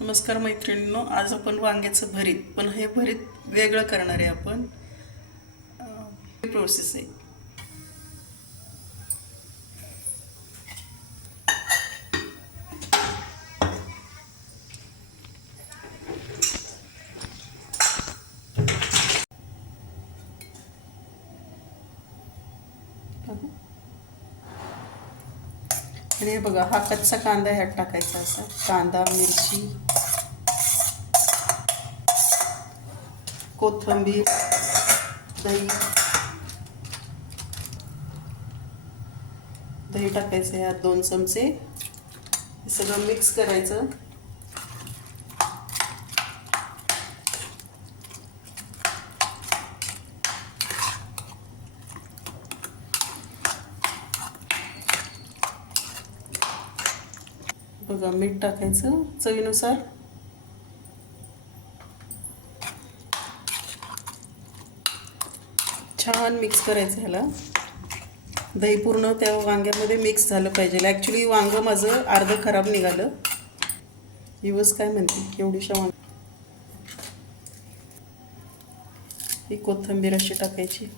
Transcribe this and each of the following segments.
नमस्कार मैत्रिणींनो, आज आपण वांग्याचं भरीत, पण हे भरीत वेगळं करणार आहे आपण. प्रोसेस आहे. आणि हे बघा, हा कच्चा कांदा ह्यात टाकायचा. असा कांदा, मिरची, कोथिंबीर, दही दही टाकायचं ह्यात 2 चमचे. हे सगळं मिक्स करायचं. बघा, मीठ टाकायचं चवीनुसार. छान मिक्स करायचं ह्याला. दही पूर्ण त्या वांग्यामध्ये मिक्स झालं पाहिजे. ॲक्च्युली वांगं माझं अर्धं खराब निघालं. दिवस काय म्हणते एवढीशा वांग. ही कोथिंबीर अशी टाकायची.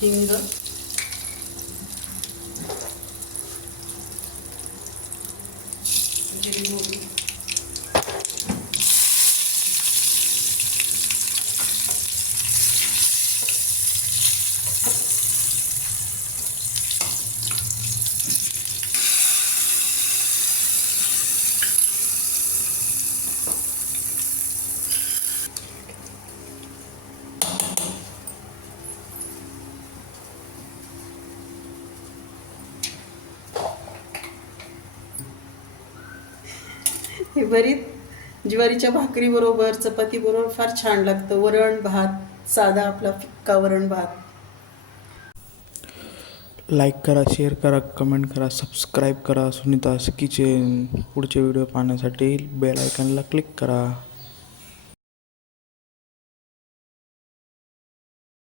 हिंग, जिरी मोहरी, हे भरीत ज्वारीच्या भाकरीबरोबर, चपातीबरोबर फार छान लागतं. वरण भात, साधा आपला फिक्का वरण भात. लाईक करा, शेअर करा, कमेंट करा, सबस्क्राईब करा सुनीता किचन. पुढचे व्हिडिओ पाहण्यासाठी बेल आयकॉनला क्लिक करा.